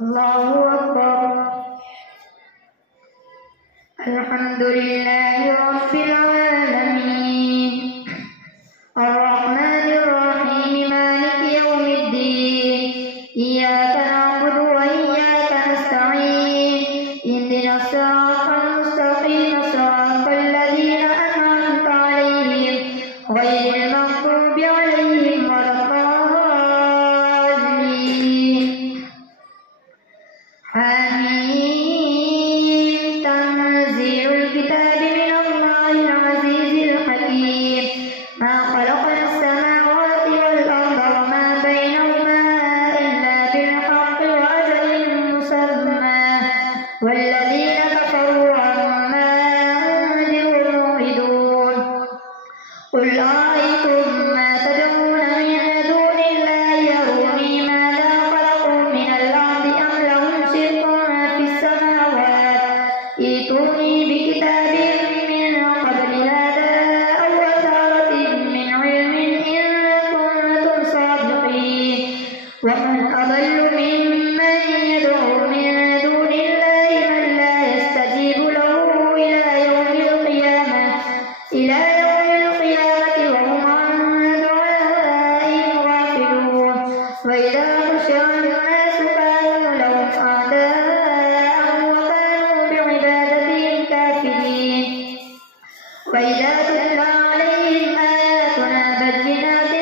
الله أكبر. الحمد لله رب العالمين الرحمن الرحيم مالك يوم الدين إياك نعبد وإياك نستعين اهدنا الصراط المستقيم صراط الذين أنعمت عليهم غير المغضوب عليهم ولا الضالين. حميم تنزيل الكتاب من الله العزيز الحكيم ما خلقنا السماوات والأرض وما بينهما إلا بالحق وأجل مسمى والذين كفروا عما أنذروا معرضون. قل أرأيتم ما تدعون من دون الله أروني ماذا خلقوا من الأرض أم لهم شرك في السماوات ائتوني بكتاب من قبل هذا أو أثارة من علم إن كنتم صادقين. ومن أضل ممن يدعو من دون الله من لا يستجيب له إلى يوم القيامة وهم عن دعائهم غافلون. وإذا حشر الناس كانوا لهم أعداء وكانوا بعبادتهم كافرين. وإذا تتلى عليهم آياتنا بينات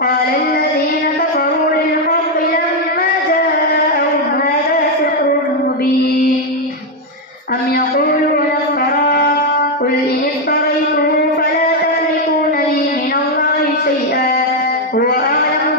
قال الذين كفروا للحق لما جاءهم هذا سحر مبين. أم يقولون افتراه قل إن افتريته فلا تملكون لي من الله شيئا هو أعلم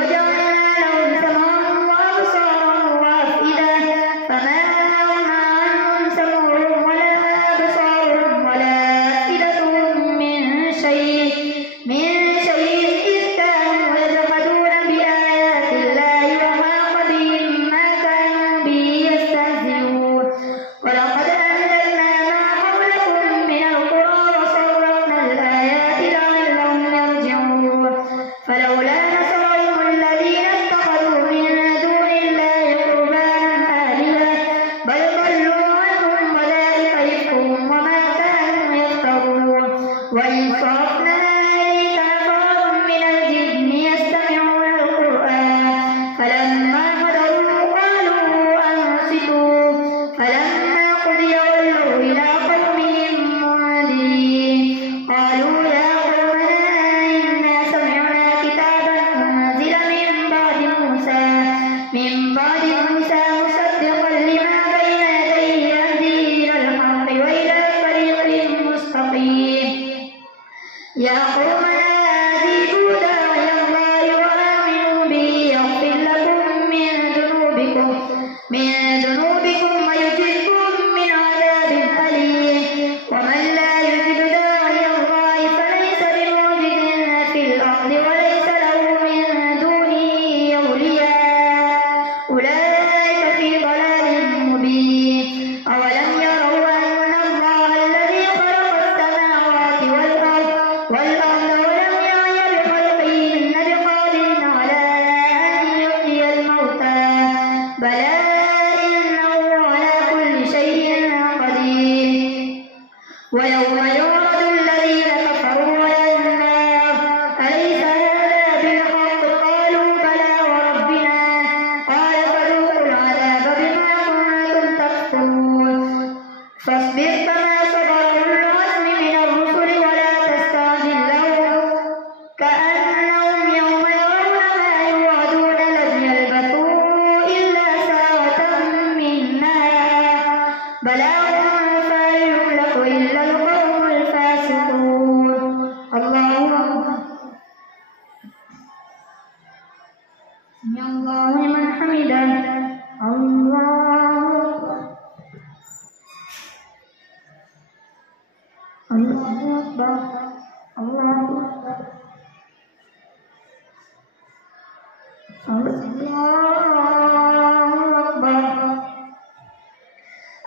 وجعلنا لهم سمعا وأبصارا وأفئدة فما أغنى عنهم سمعهم ولا أبصارهم ولا أفئدتهم من شيء إذ كانوا يجحدون بآيات الله وحاق بهم ما كانوا به يستهزئون ولقد أهلكنا ما حولكم من القرى وصرفنا الآيات لعلهم يرجعون فلولا نصرهم الذين اتخذوا من دون الله قربانا آلهة بل ضلوا عنهم وذلك إفكهم وما كانوا يفترون وإن صرفنا إليك نفرا من الجن يستمعون القرآن فلما حضروا قالوا أنصتوا فلما قضي ولوا إلى قومهم منذرين قالوا يا قومنا إنا سمعنا كتابا أنزل من بعد موسى مصدقا لما بين يديه يهدي إلى الحق وإلى طريق مستقيم يا قومنا أجيبوا داعي الله وآمنوا به يغفر لكم من ذنوبكم ويجركم من عذاب أليم ومن لا يجب داعي الله فليس بمعجز في الأرض وليس له من دونه أولياء أولئك في ضلال مبين أولم يروا أن الله الذي خلق السماوات والأرض ولم يعي بخلقهن بقادر على أن يحيي الموتى بلى إنه على كل شيء قدير ويوم يعرض الذين كفروا على النار أليس هذا بالحق قالوا بلى وربنا قال فذوقوا العذاب بما كنتم تكفرون فاصبر كما صبر أولو العزم من الرسل ولا تستعجل لهم كأنهم يوم يرون ما يوعدون لم يلبثوا إلا ساعة من نهار بلاغ فهل يهلك إلا القوم الفاسقون الله أكبر سمع الله لمن حمده الله أكبر الله أكبر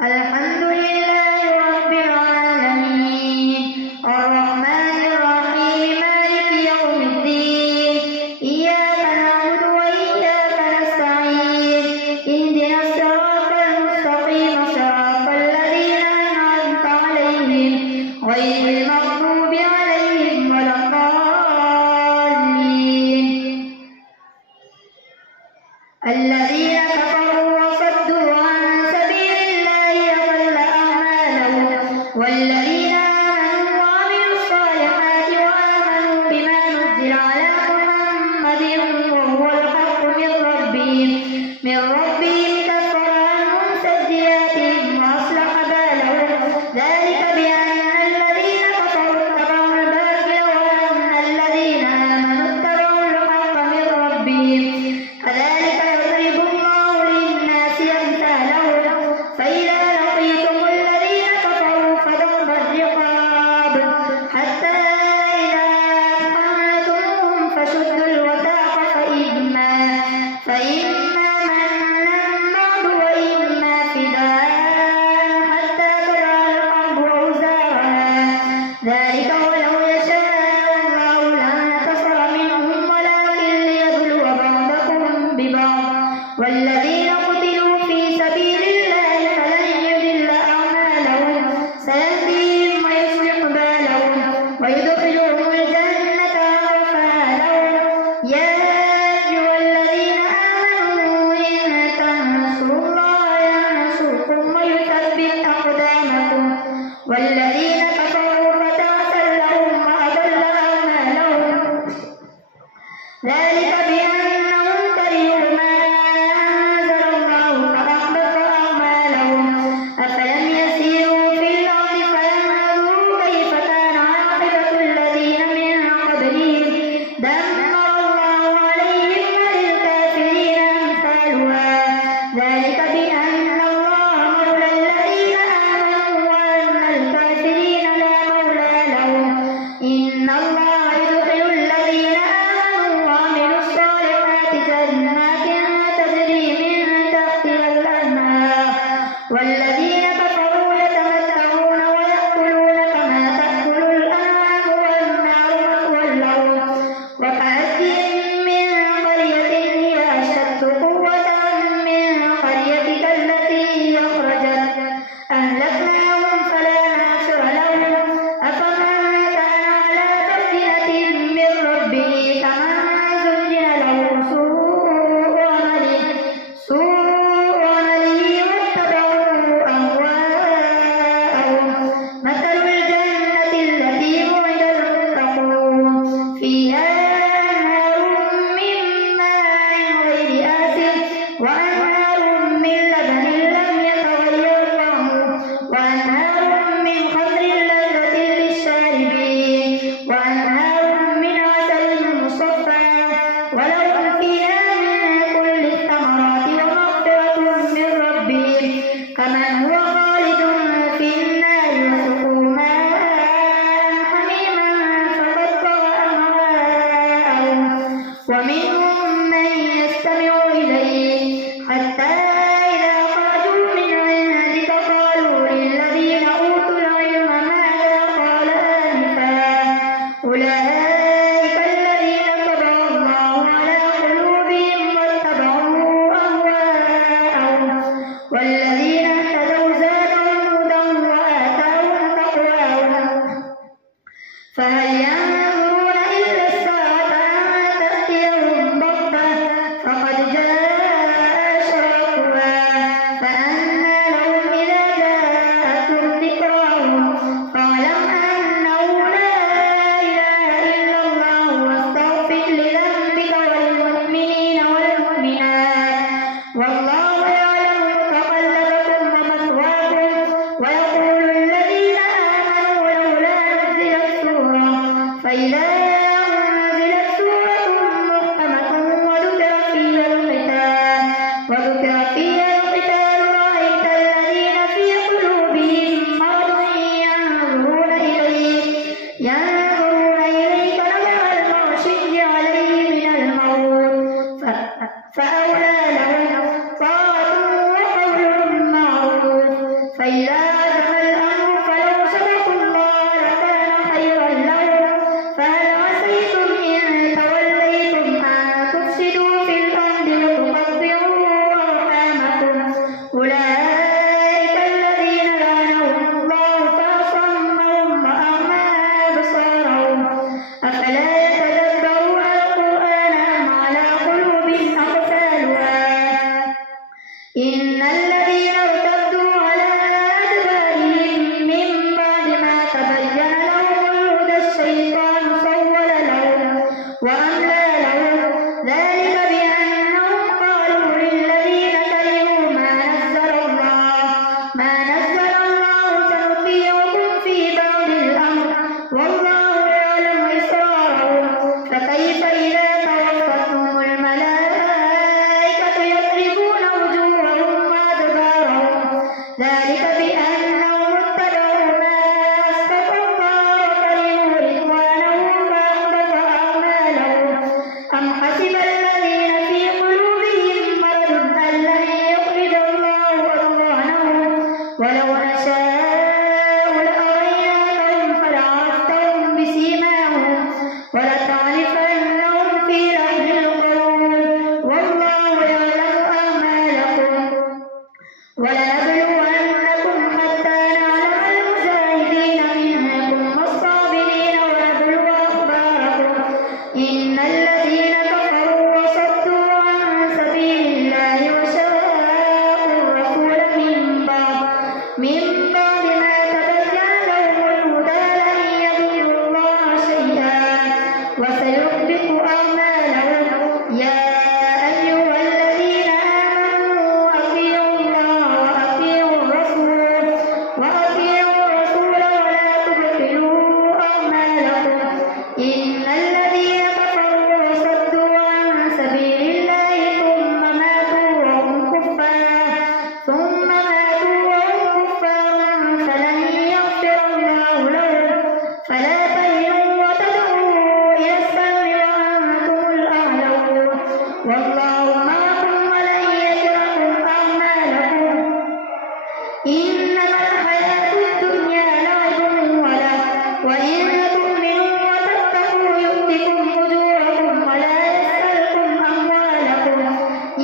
الحمد لله رب العالمين الرحمن الرحيم مالك يوم الدين إياك نعبد وإياك نستعين اهدنا الصراط المستقيم صراط الذين أنعمت عليهم غير المغضوب عليهم ولا الضالين الذين كفروا وصدوا عن سبيل الله أضل أعمالهم والذين آمنوا وعملوا الصالحات وآمنوا بما نزل على محمد وهو الحق من ربهم كفر عنهم سيئاتهم وأصلح بالهم ذلك بأن الذين كفروا اتبعوا الباطل وأن الذين آمنوا اتبعوا الحق من ربهم كذلك يضرب الله للناس أمثالهم فإذا لقيتم الذين كفروا فضرب الرقاب حتى إذا أثخنتموهم فشدوا الوثاق فإما منا بعد وإما فداء حتى تضع الحرب أوزارها ذلك ولو يشاء الله لانتصر منهم ولكن ليبلو بعضكم ببعض والذين قتلوا في سبيل الله فلن يضل أعمالهم سيهديهم ويصلح بالهم ويدخلهم الجنة عرفها لهم يا أيها الذين آمنوا إن تنصروا الله ينصركم ويثبت أقدامكم والذين كفروا فتعسا لهم وأضل أعمالهم ذلك بأنهم كرهوا ما أنزل الله فأحبط أعمالهم أفلم يسيروا في الأرض فينظروا كيف كان عاقبة الذين من قبلهم دمر الله عليهم فأولى لهم طاعة وقول معروف فإذا عزم الأمر فلو صدقوا الله لكان خيرا لهم فهل عسيتم إن توليتم أن تفسدوا في الأرض وتقطعوا أرحامكم أولئك الذين لعنهم الله فأصمهم وأعمى أبصارهم أفلا يتدبرون القرآن أم على قلوب أقفالها إن الذين ارتدوا على أدبارهم من بعد ما تبين لهم الهدى الشيطان سول لهم وأملى لهم ذلك بأنهم قالوا للذين كرهوا ما نزل الله سنطيعكم في بعض الأمر والله يعلم إسرارهم فكيف إذا توفتهم الملائكة يضربون وجوههم وأدبارهم ذلك بأنهم اتبعوا ما أسخط الله وكرهوا رضوانه فأحبط أعمالهم أم حسب الذين في قلوبهم مرض أن لن يخرج الله أضغانهم ولو نشاء لأريناكهم فلعرفتهم بسيماهم ولتعرفنهم في لحن القول والله يعلم أعمالكم ولنبلونكم حتى نعلم المجاهدين منكم والصابرين ونبلو أخباركم إن الذين كفروا وصدوا عن سبيل الله وشاقوا الرسول من بعد ما تبين لهم الهدى لن يضروا الله شيئا وسيحبط أعمالهم يا أيها الذين آمنوا أطيعوا الله وأطيعوا الرسول ولا تبطلوا أعمالكم إن الذين كفروا وصدوا عن سبيل الله ثم ماتوا وهم كفار فلن يغفر الله لهم فلا تهنوا وتدعوا إلى السلم وأنتم الأعلون والله معكم ولن يتركم أعمالكم إنما الحياة الدنيا لعب وله وإن تؤمنوا وتتقوا يؤتكم أجوركم ولا يسألكم أموالكم إن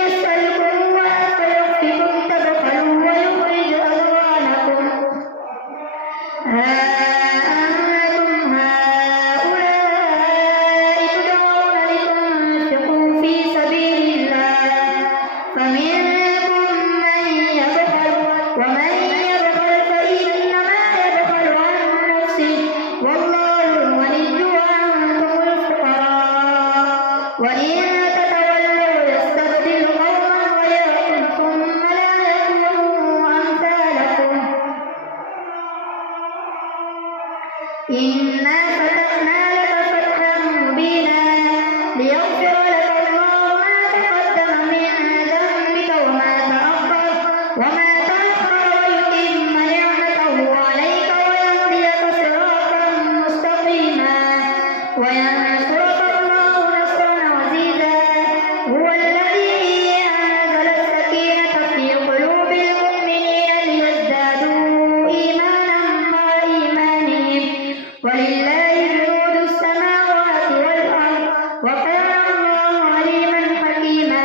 يسألكموها فيحفكم تبخلوا ويخرج أضغانكم ها أنتم هؤلاء تدعون لتنفقوا في سبيل الله فمنكم من يبخل ومن يبخل فإنما يبخل عن نفسه والله الغني وأنتم الفقراء وإن تتولوا يستبدل قوما غيركم ثم لا يكونوا أمثالكم إنا فتحنا لك فتحا مبينا ليغفر لك الله ما تقدم من ذنبك وما تأخر ويتم نعمته عليك ويهديك صراطا مستقيما وينصرك الله نصرا عزيزا هو الذي أنزل السكينة في قلوب المؤمنين ليزدادوا إيمانا مع إيمانهم ولله جنود السماوات والأرض وكان الله عليما حكيما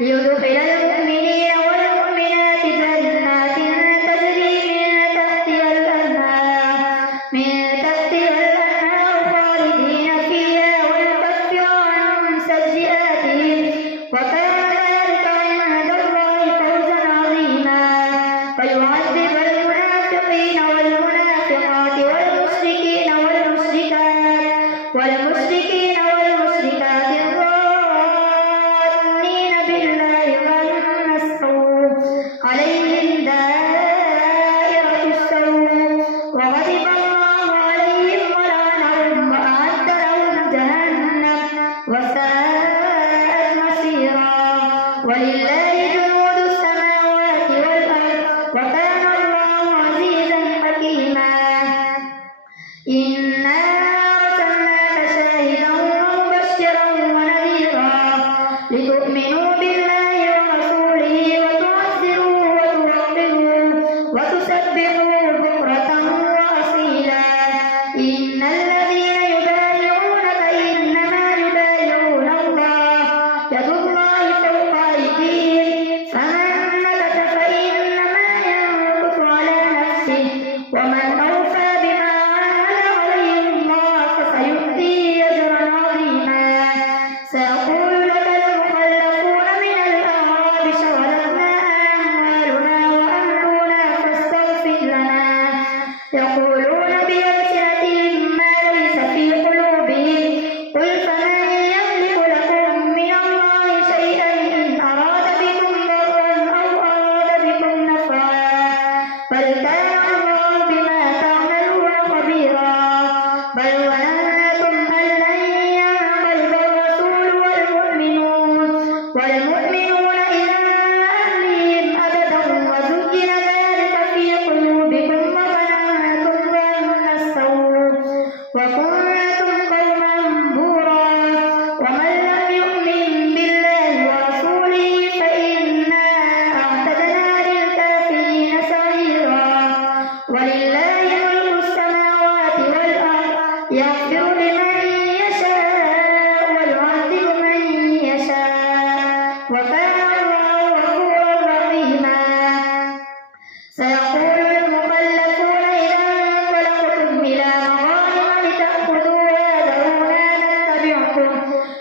ليدخل المؤمنين والمؤمنات جنات تجري من تحتها الأنهار خالدين فيها ويكفر عنهم سيئاتهم وكان ذلك عند الله فوزا عظيما ويعذب المنافقين والمنافقات والمشركين والمشركات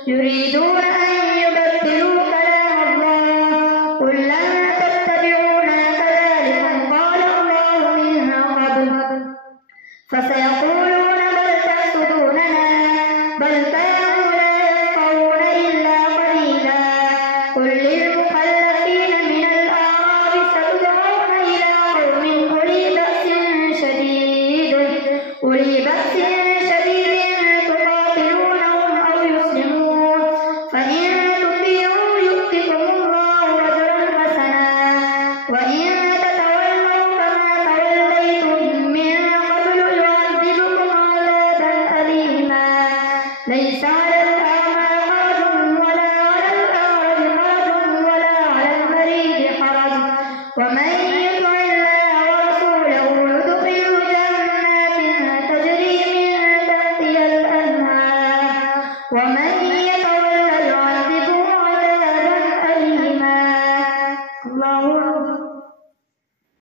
يريدون